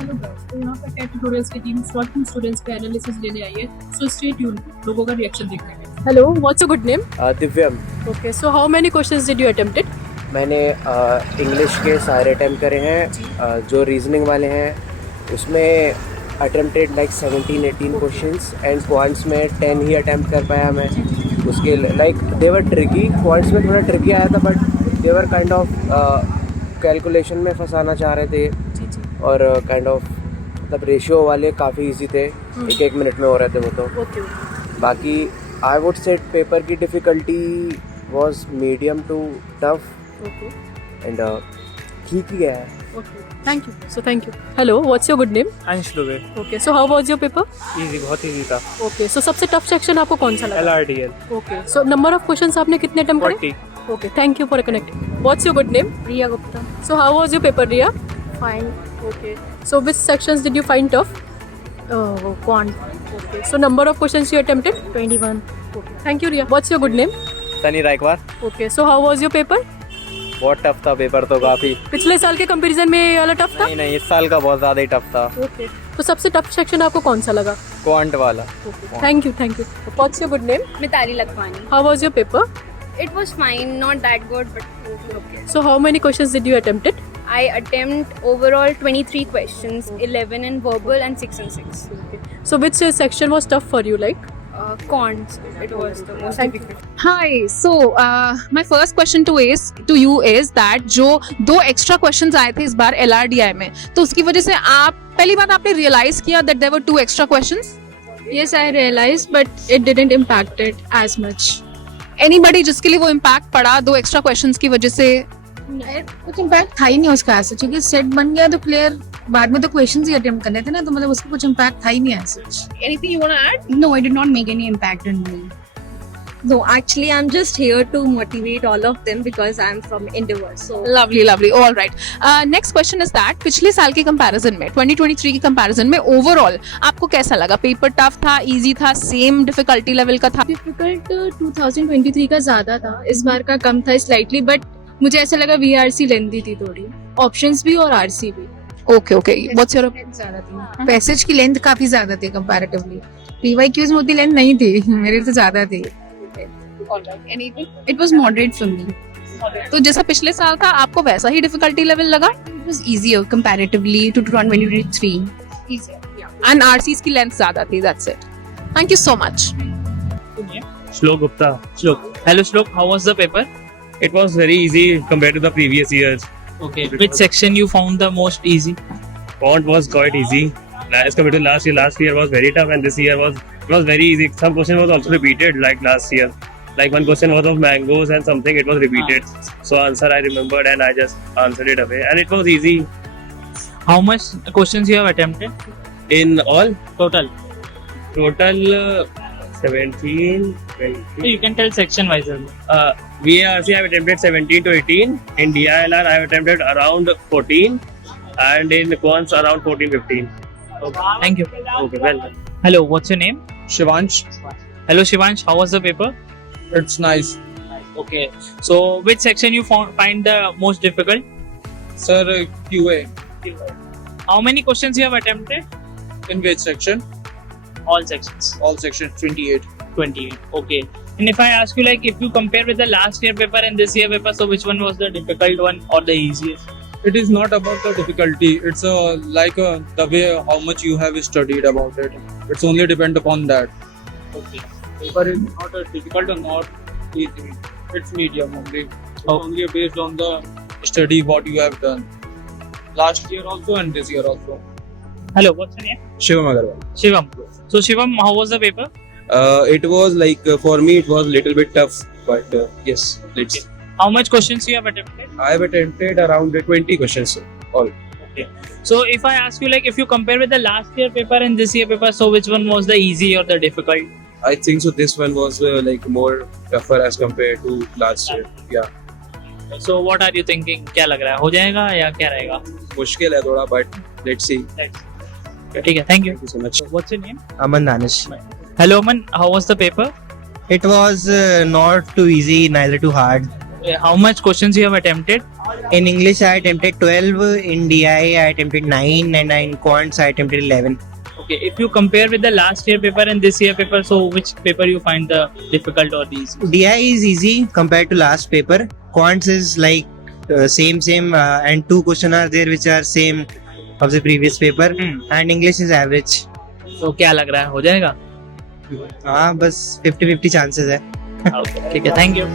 Hello guys, तो यहाँ पर टेक ट्यूटोरियल्स की टीम शॉर्ट स्टूडेंट्स पे एनालिसिस लेने आई है, सो स्टे ट्यून, लोगों का रिएक्शन देखते हैं। Hello, what's your good name? Divyam. Okay, so how many questions did you attempted? मैंने इंग्लिश के सारे अटैम्प्ट करे हैं। जो रीजनिंग वाले हैं उसमें attempted like 17-18 questions and quants में 10 ही अटैम्प्ट कर पाया मैं। उसके like they were tricky, quants में थोड़ा ट्रिकी आया था but they were kind of calculation में फंसाना चाह रहे थे और काइंड ऑफ मतलब रेशियो वाले काफ़ी इजी थे, एक मिनट में हो रहे थे वो तो। ओके, बाकी आई वुड सेट पेपर की difficulty was medium to tough okay, and ठीक ही गया है। Okay, thank you, so thank you. Hello, what's your good name? Ansh Dubey. Okay, so how was your paper? Easy, बहुत इजी था। Okay, so सबसे tough section आपको कौन सा लगा? LRDL okay, so number of questions आपने कितने अटेम्प्ट करे? 40। Okay, thank you for connecting. What's your good name? Riya Gupta. So how was your paper, Riya? Fine. Okay. So which sections did you find tough? Quant. Okay. So number of questions you attempted? 21. Okay. Thank you, Riya. What's your good name? Sunny Raikwar. Okay. So how was your paper? बहुत tough था paper तो काफी। पिछले साल के comparison में ये वाला टफ था? नहीं, इस साल का बहुत ज्यादा ही टफ था। Okay. तो सबसे टफ सेक्शन आपको कौन सा लगा? क्वांट वाला। Okay. Thank you. Thank you. What's your good name? Mitali Lakhwani. How was your paper? It was fine, not that good, but okay. So how many questions did you attempted? I attempt overall 23 questions, 11 in verbal and 6 in 6. So which section was tough for you? Like? Quants, it was the most difficult. Hi. So my first question to you is that जो 2 extra questions आए थे इस बार LRDI में, तो उसकी वजह से आप पहली बात आपने realize किया that there were 2 extra questions? Yes, I realized, but it didn't impact it as much. Anybody जिसके लिए वो impact पड़ा 2 extra questions की वजह से? कुछ इम्पैक्ट था ही नहीं उसका ऐसा, क्योंकि सेट बन गया तो क्लियर बाद में तो क्वेश्चंस ही अटेम्प्ट करने थे ना, तो मतलब उसका कुछ इम्पैक्ट था ही नहीं ऐसा। Anything you want to add? No, it did not make any impact on me. No, actually, I'm just here to motivate all of them because I'm from Endeavor. So Lovely, lovely. All right. Next question is that पिछले साल के comparison में 2023 के comparison में overall आपको कैसा लगा? Paper tough था, इजी था, सेम डिफिकल्टी लेवल का था? डिफिकल्ट 2023 का ज्यादा था, इस बार का कम था स्लाइटली, बट मुझे ऐसा लगा VRC लेंदी थी थोड़ी, ऑप्शंस भी और RC भी। ओके ओके, व्हाट्स योर ज्यादा थी, पैसेज की लेंथ काफी ज्यादा थी कंपैरेटिवली। PYQs में उतनी लेंथ नहीं थी, मेरे तो ज्यादा थी। it was moderate for me. तो जैसा पिछले साल था आपको वैसा ही डिफिकल्टी लेवल लगा? It was easier comparatively to 2023. And RCs की लेंथ ज्यादा थी, that's it. Thank you so much. Shlok Gupta. Shlok. Hello Shlok, how was the paper? It was very easy compared to the previous years. Okay. Which section you found the most easy? Quant was quite easy as compared to last year. Last year was very tough and this year was very easy. Some question was also repeated like last year. Like one question was of mangoes and something it was repeated. So answer I remembered and I just answered it away and it was easy. How much questions you have attempted? In all Total. 17, 20. You can tell section wise. VARC I have attempted 17 to 18. In DILR I have attempted around 14 and in quants around 14-15. Okay. Thank you. Okay, well done. Hello, what's your name? Shivansh, Hello Shivansh, how was the paper? it's nice. Okay. So which section you find the most difficult? Sir, QA. How many questions you have attempted? In which section? All sections. All sections 28. 28. Okay. And if I ask you, like, if you compare with the last year paper and this year paper, so which one was the difficult one or the easiest? It is not about the difficulty. It's the way how much you have studied about it. It's only depend upon that. Okay. Paper is not difficult or not easy. It's medium only. It's only based on the study what you have done. Last year also and this year also. Hello, what's your name? Shivam Agarwal. Shivam. So Shivam, how was the paper? It was like for me it was little bit tough, but yes, let's. How much questions you have attempted? I have attempted around 20 questions. All. Okay. So if I ask you, like, if you compare with the last year paper and this year paper, so which one was the easy or the difficult? I think so. This one was like more tougher as compared to last year. Yeah, So what are you thinking? क्या लग रहा है, हो जाएगा या क्या रहेगा? मुश्किल है थोड़ा, but let's see. ठीक है, thank you. Thank you so much. What's your name? Aman Danish. Hello Aman, how was the paper? It was not too easy, neither too hard. How much questions you have attempted? In English, I attempted 12. In DI, I attempted 9, and in quants, I attempted 11. Okay, if you compare with the last year paper and this year paper, so which paper you find the difficult or the easy? DI is easy compared to last paper. Quants is like same, and 2 questions are there which are same of the previous paper. And English is average. So क्या लग रहा है हो जाएगा? हाँ बस 50-50 chances है. Okay, ठीक है, thank you.